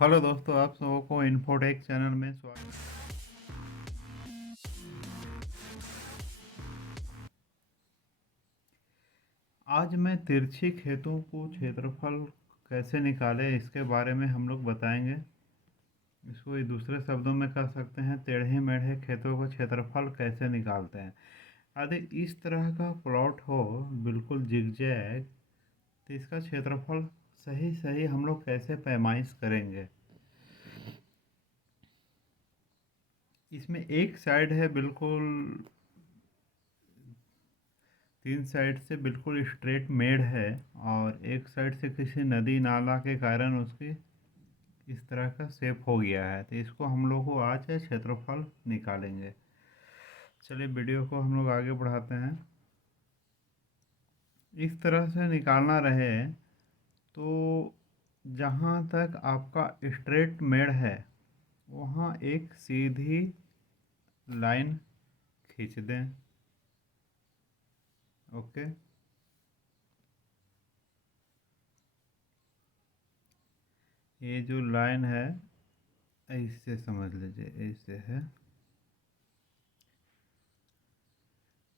Hello दोस्तों, आप सबों को इन्फोटेक चैनल में स्वागत। आज मैं तिरछी खेतों को क्षेत्रफल कैसे निकालें इसके बारे में हम लोग बताएंगे। इसको दूसरे शब्दों में कह सकते हैं, टेढ़े मेढ़े खेतों का क्षेत्रफल कैसे निकालते हैं। यदि इस तरह का प्लॉट हो, बिल्कुल जिगजैग, तो इसका क्षेत्रफल सही सही हम लोग कैसे पैमाइश करेंगे। इसमें एक साइड है बिल्कुल, तीन साइड से बिल्कुल स्ट्रेट मेड़ है, और एक साइड से किसी नदी नाला के कारण उसकी इस तरह का शेप हो गया है। तो इसको हम लोग को आज क्षेत्रफल निकालेंगे। चलिए वीडियो को हम लोग आगे बढ़ाते हैं। इस तरह से निकालना रहे तो जहाँ तक आपका स्ट्रेट मेड़ है वहाँ एक सीधी लाइन खींच दें। ओके, ये जो लाइन है ऐसे समझ लीजिए, ऐसे है।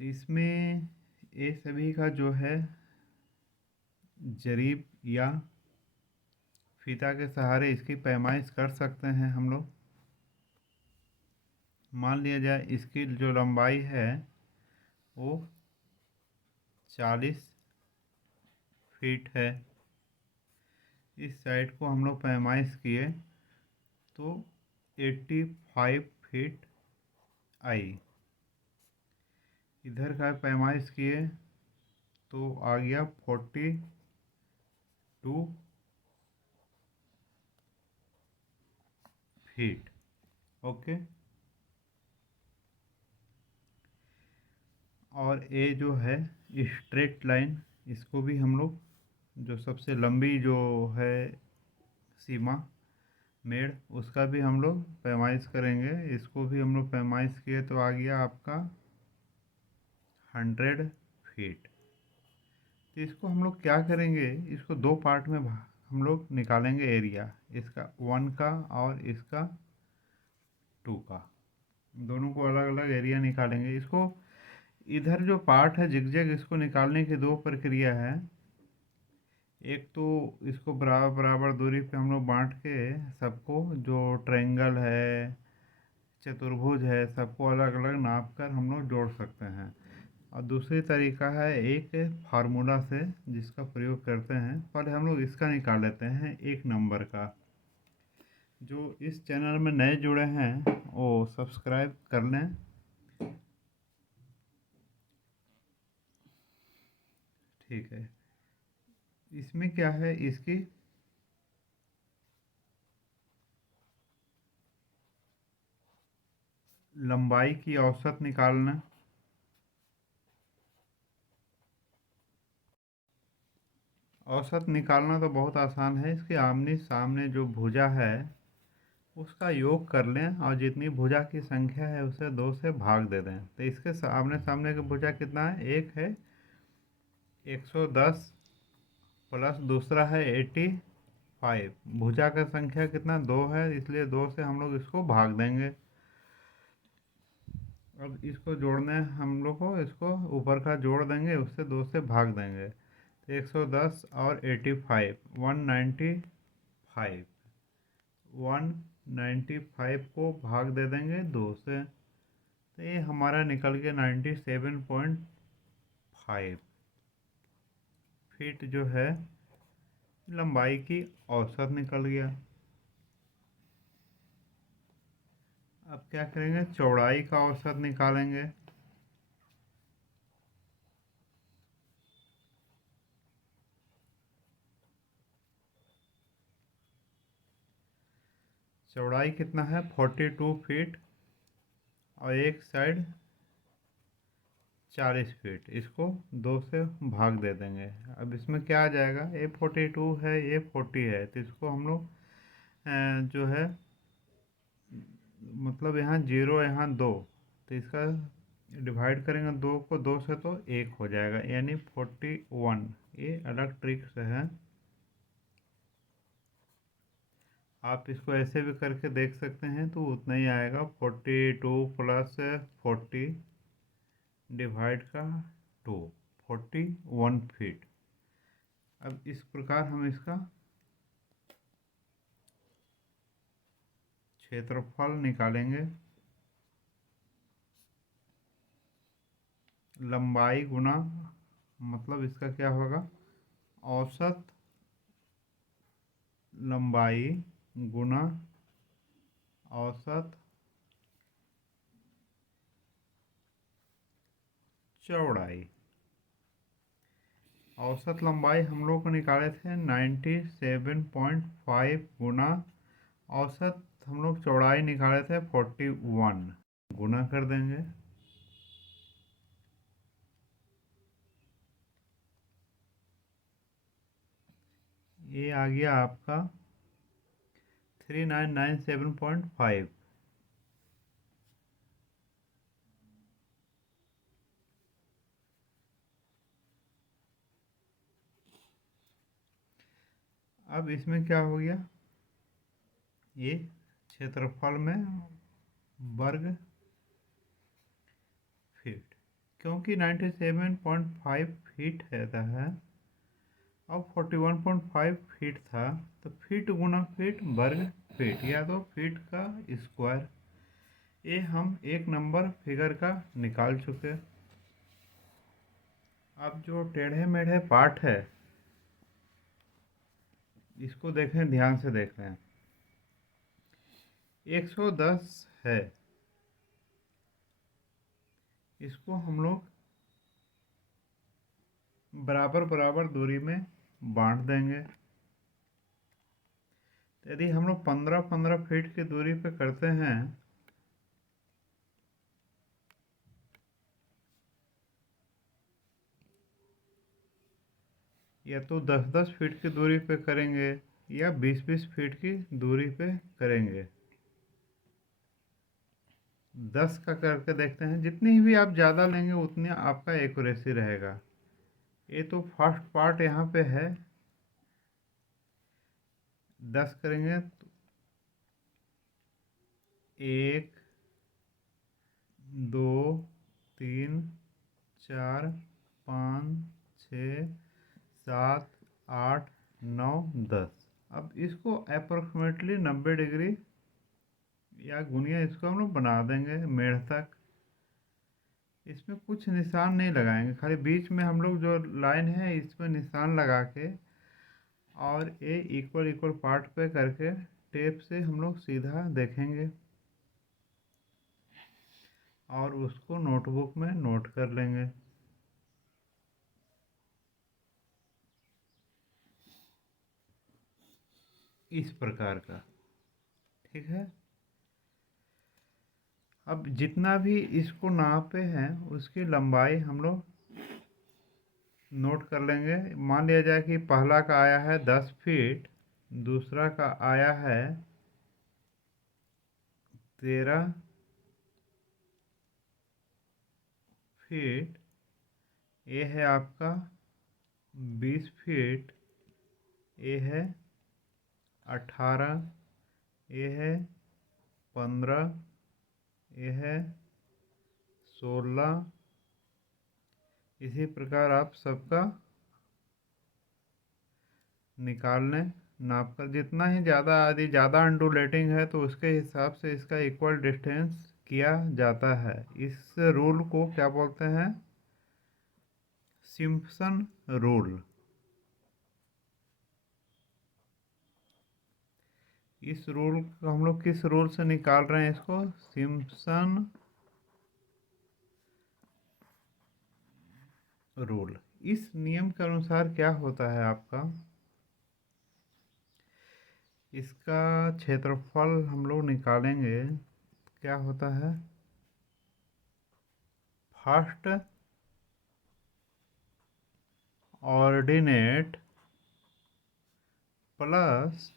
तो इसमें ये सभी का जो है जरीब या फीता के सहारे इसकी पैमाइश कर सकते हैं हम लोग। मान लिया जाए इसकी जो लंबाई है वो 40 फीट है। इस साइड को हम लोग पैमाइश किए तो 85 फीट आई। इधर का पैमाइश किए तो आ गया 42 फीट। ओके, और ये जो है स्ट्रेट लाइन, इसको भी हम लोग, जो सबसे लंबी जो है सीमा मेड़, उसका भी हम लोग पैमाइश करेंगे। इसको भी हम लोग पैमाइश किए तो आ गया आपका 100 फीट। तो इसको हम लोग क्या करेंगे, इसको दो पार्ट में हम लोग निकालेंगे एरिया, इसका 1 का और इसका 2 का। दोनों को अलग अलग एरिया निकालेंगे। इसको इधर जो पार्ट है जिगजैग, इसको निकालने की दो प्रक्रिया है। एक तो इसको बराबर बराबर दूरी पे हम लोग बांट के सबको, जो ट्रायंगल है, चतुर्भुज है, सबको अलग अलग नाप कर हम लोग जोड़ सकते हैं। और दूसरी तरीका है एक फार्मूला से, जिसका प्रयोग करते हैं। पहले हम लोग इसका निकाल लेते हैं, एक नंबर का। जो इस चैनल में नए जुड़े हैं वो सब्सक्राइब कर लें। ठीक है, इसमें क्या है, इसकी लंबाई की औसत निकालना। औसत निकालना तो बहुत आसान है। इसके आमने सामने जो भुजा है उसका योग कर लें, और जितनी भुजा की संख्या है उसे 2 से भाग दे दें। तो इसके आमने सामने की भुजा कितना है, एक है 110, प्लस दूसरा है 85। भुजा का संख्या कितना, 2 है, इसलिए 2 से हम लोग इसको भाग देंगे। अब इसको जोड़ने हम लोग को, इसको ऊपर का जोड़ देंगे, उससे 2 से भाग देंगे। तो 110 और 85, 195। 195 को भाग दे देंगे 2 से, तो ये हमारा निकल गया 97.5 फीट जो है लंबाई की औसत निकल गया। अब क्या करेंगे, चौड़ाई का औसत निकालेंगे। चौड़ाई कितना है, 42 फीट, और एक साइड 40 फीट। इसको 2 से भाग दे देंगे। अब इसमें क्या आ जाएगा, ये 42 है, ये 40 है, तो इसको हम लोग जो है, मतलब यहाँ 0 यहाँ 2, तो इसका डिवाइड करेंगे 2 को 2 से तो 1 हो जाएगा, यानी 41। ये अलग ट्रिक से है। आप इसको ऐसे भी करके देख सकते हैं तो उतना ही आएगा। 42 प्लस 40 डिवाइड का 2, 41 फीट। अब इस प्रकार हम इसका क्षेत्रफल निकालेंगे। लंबाई गुना, मतलब इसका क्या होगा, औसत लंबाई गुना औसत चौड़ाई। औसत लंबाई हम लोग को निकाले थे 97.5 गुना औसत हम लोग चौड़ाई निकाले थे 41, गुना कर देंगे। ये आ गया आपका 3997.5। अब इसमें क्या हो गया, ये क्षेत्रफल में वर्ग फीट, क्योंकि 97.5 फीट रहता है और 41.5 फीट था, तो फीट गुना फीट वर्ग फीट, या तो फीट का स्क्वायर। ये हम एक नंबर फिगर का निकाल चुके। अब जो टेढ़े मेढ़े पार्ट है इसको देखें, ध्यान से देख रहे हैं। 110 है, इसको हम लोग बराबर बराबर दूरी में बांट देंगे। यदि हम लोग 15-15 फीट की दूरी पे करते हैं या तो 10-10 फीट की दूरी पे करेंगे या 20-20 फीट की दूरी पे करेंगे। 10 का करके देखते हैं, जितनी भी आप ज़्यादा लेंगे उतनी आपका एक्यूरेसी रहेगा। ये तो फर्स्ट पार्ट यहाँ पे है, 10 करेंगे तो 1 2 3 4 5 6 7 8 9 10। अब इसको अप्रोक्सीमेटली 90 डिग्री या गुनिया इसको हम लोग बना देंगे मेढ़ तक। इसमें कुछ निशान नहीं लगाएंगे, खाली बीच में हम लोग जो लाइन है इसमें निशान लगा के और ये इक्वल इक्वल पार्ट पे करके टेप से हम लोग सीधा देखेंगे और उसको नोटबुक में नोट कर लेंगे। इस प्रकार का, ठीक है। अब जितना भी इसको नापे हैं उसकी लंबाई हम लोग नोट कर लेंगे। मान लिया जाए कि पहला का आया है 10 फीट, दूसरा का आया है 13 फीट, ये है आपका 20 फीट, ये है 18, ये है 15, ये है 16। इसी प्रकार आप सबका निकाल लें नाप कर। जितना ही ज़्यादा, यदि ज़्यादा अंडुलेटिंग है तो उसके हिसाब से इसका इक्वल डिस्टेंस किया जाता है। इस रूल को क्या बोलते हैं, सिम्पसन रूल। इस रूल को हम लोग किस रूल से निकाल रहे हैं, इसको सिम्पसन रूल। इस नियम के अनुसार क्या होता है आपका, इसका क्षेत्रफल हम लोग निकालेंगे। क्या होता है, फर्स्ट ऑर्डिनेट प्लस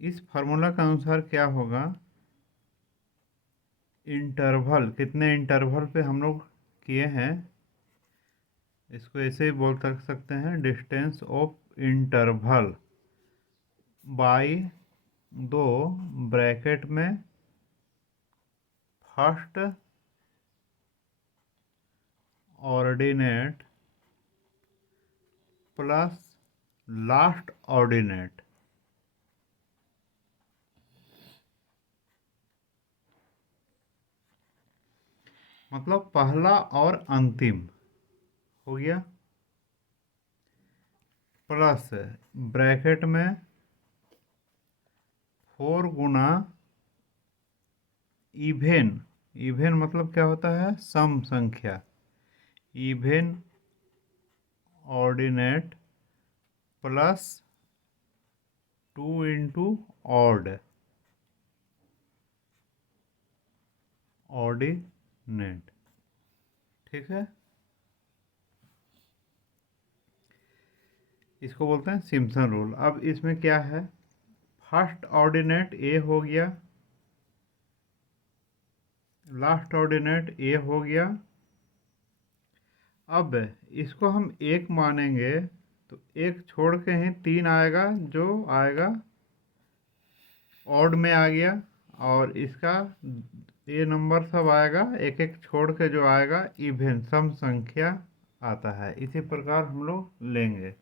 इस फार्मूला के अनुसार क्या होगा, इंटरवल, कितने इंटरवल पे हम लोग किए हैं, इसको ऐसे ही बोल सकते हैं डिस्टेंस ऑफ इंटरवल बाई दो ब्रैकेट में first ordinate plus last ordinate. मतलब पहला और अंतिम हो गया, प्लस ब्रैकेट में 4 गुना इवेन। इवेन मतलब क्या होता है, सम संख्या। Even ordinate plus 2 into odd ordinate. ठीक है, इसको बोलते हैं सिम्पसन रूल। अब इसमें क्या है, फर्स्ट ऑर्डिनेट ए हो गया, लास्ट ऑर्डिनेट ए हो गया। अब इसको हम एक मानेंगे तो एक छोड़ के ही 3 आएगा, जो आएगा ऑड में आ गया, और इसका ये नंबर सब आएगा एक एक छोड़ के, जो आएगा इवेन सम संख्या आता है। इसी प्रकार हम लोग लेंगे,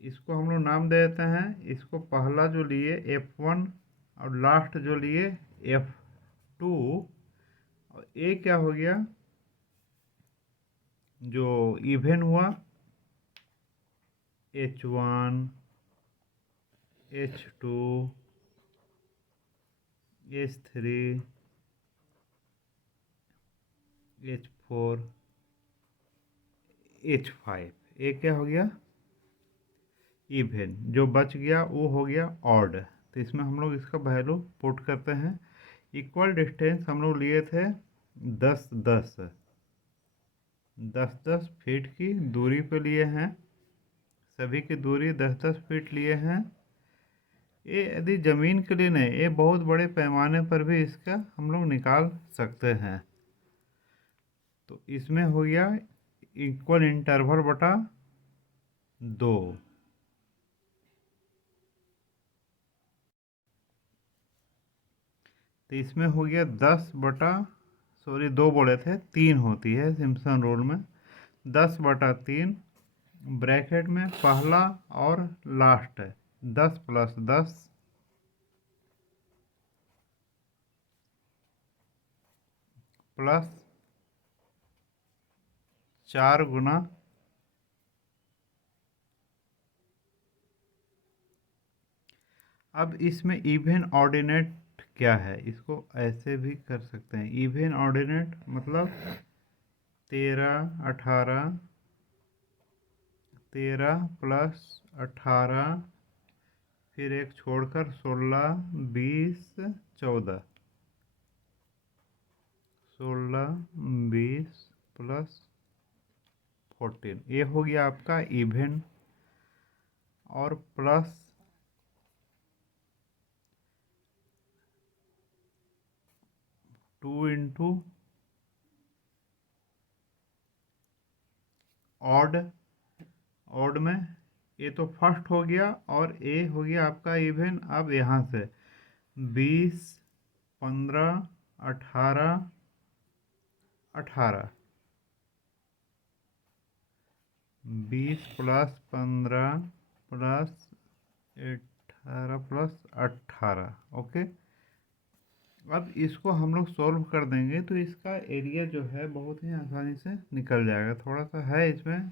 इसको हम लोग नाम दे देते हैं। इसको पहला जो लिए F1 और लास्ट जो लिए F2, और ये क्या हो गया, जो इवेन हुआ H1 H2 H3 H4 H5, ये क्या हो गया इवेन। जो बच गया वो हो गया ऑड। तो इसमें हम लोग इसका वैल्यू पुट करते हैं। इक्वल डिस्टेंस हम लोग लिए थे 10-10 फीट की दूरी पे लिए हैं, सभी की दूरी 10-10 फीट लिए हैं। ये यदि ज़मीन के लिए नहीं, ये बहुत बड़े पैमाने पर भी इसका हम लोग निकाल सकते हैं। तो इसमें हो गया इक्वल इंटरवल बटा 2। तो इसमें हो गया 2 बोले थे, 3 होती है सिम्पसन रूल में। 10/3 ब्रैकेट में पहला और लास्ट है, 10 + 10 प्लस 4 गुना अब इसमें इवेन ऑर्डिनेट क्या है, इसको ऐसे भी कर सकते हैं। इवेन ऑर्डिनेट मतलब 13 + 18, फिर एक छोड़कर 16 20 14, 16 20 + 14, ये हो गया आपका इवेन। और प्लस 2 इंटू ऑड। ऑड में ये तो फर्स्ट हो गया और ए हो गया आपका इवेन। अब यहाँ से 20 15 18 18, 20 + 15 + 18 + 18। ओके, अब इसको हम लोग सॉल्व कर देंगे तो इसका एरिया जो है बहुत ही आसानी से निकल जाएगा। थोड़ा सा है इसमें,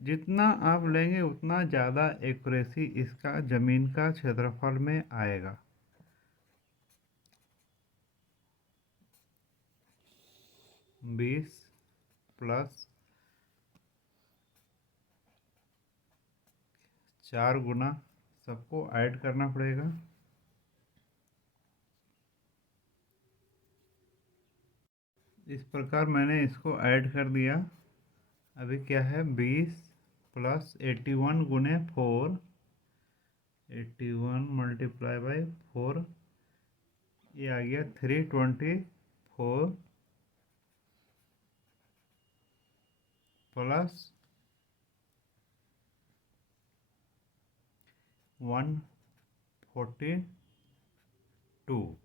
जितना आप लेंगे उतना ज़्यादा एक्यूरेसी इसका ज़मीन का क्षेत्रफल में आएगा। बीस प्लस 4 गुना, सबको ऐड करना पड़ेगा। इस प्रकार मैंने इसको ऐड कर दिया। अभी क्या है, 20 + 81 गुने 4, 81 × 4, ये आ गया 324 प्लस 142।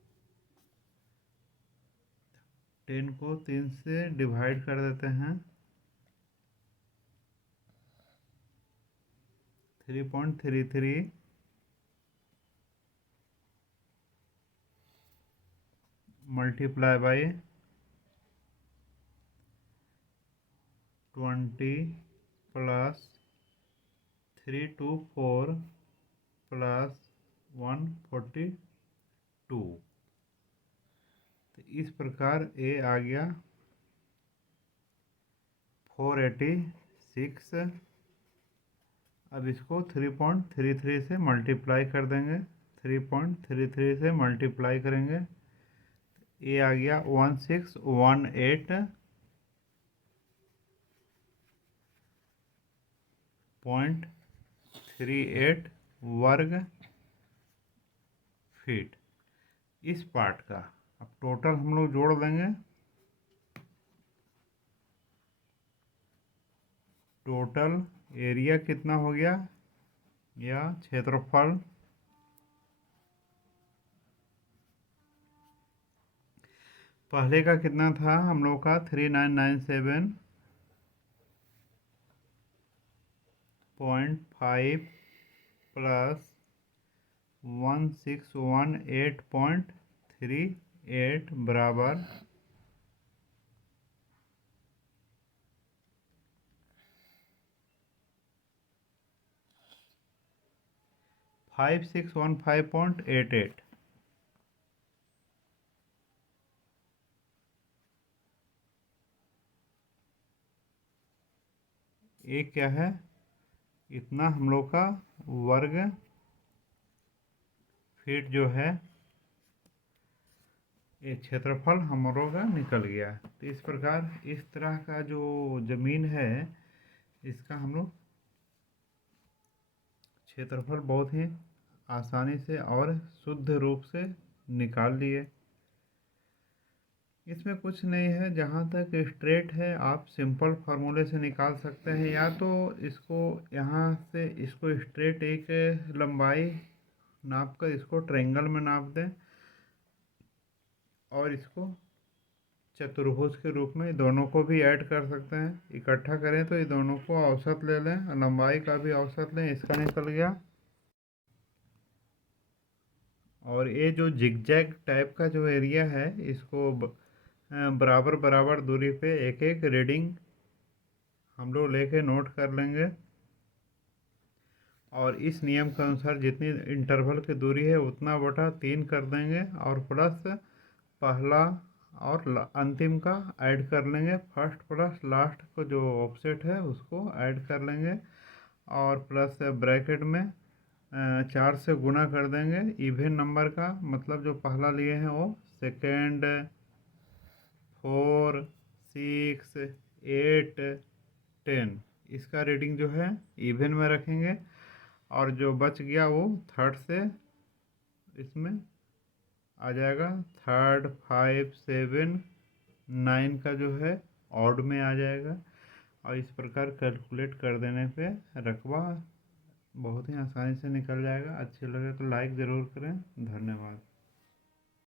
10 को 3 से डिवाइड कर देते हैं। 3.33 मल्टीप्लाई बाई 20 प्लस 324 प्लस 142। तो इस प्रकार ए आ गया 486। अब इसको 3.33 से मल्टीप्लाई कर देंगे। 3.33 से मल्टीप्लाई करेंगे, ये आ गया 1618.38 वर्ग फीट इस पार्ट का। अब टोटल हम लोग जोड़ देंगे। टोटल एरिया कितना हो गया, या क्षेत्रफल पहले का कितना था हम लोग का 3997.5 प्लस 1618.38 बराबर 5615.88। ये क्या है, इतना हम लोग का वर्ग फीट जो है ये क्षेत्रफल हम लोग का निकल गया। तो इस प्रकार इस तरह का जो ज़मीन है इसका हम लोग क्षेत्रफल बहुत ही आसानी से और शुद्ध रूप से निकाल लिए। इसमें कुछ नहीं है, जहाँ तक स्ट्रेट है आप सिंपल फार्मूले से निकाल सकते हैं, या तो इसको यहाँ से इसको स्ट्रेट एक लंबाई नाप कर इसको ट्रायंगल में नाप दें और इसको चतुर्भुज के रूप में दोनों को भी ऐड कर सकते हैं। इकट्ठा करें तो ये दोनों को औसत ले लें, लंबाई का भी औसत लें, इसका निकल गया। और ये जो जिगजैग टाइप का जो एरिया है इसको बराबर बराबर दूरी पे एक एक रीडिंग हम लोग लेके नोट कर लेंगे। और इस नियम के अनुसार जितनी इंटरवल की दूरी है उतना बटा 3 कर देंगे और प्लस पहला और अंतिम का ऐड कर लेंगे। फर्स्ट प्लस लास्ट को जो ऑफसेट है उसको ऐड कर लेंगे और प्लस ब्रैकेट में 4 से गुना कर देंगे इवन नंबर का, मतलब जो पहला लिए हैं वो सेकेंड 4 6 8 10 इसका रीडिंग जो है इवन में रखेंगे और जो बच गया वो थर्ड से इसमें आ जाएगा। थर्ड 5 7 9 का जो है ऑड में आ जाएगा। और इस प्रकार कैलकुलेट कर देने पे रकबा बहुत ही आसानी से निकल जाएगा। अच्छे लगे तो लाइक ज़रूर करें। धन्यवाद।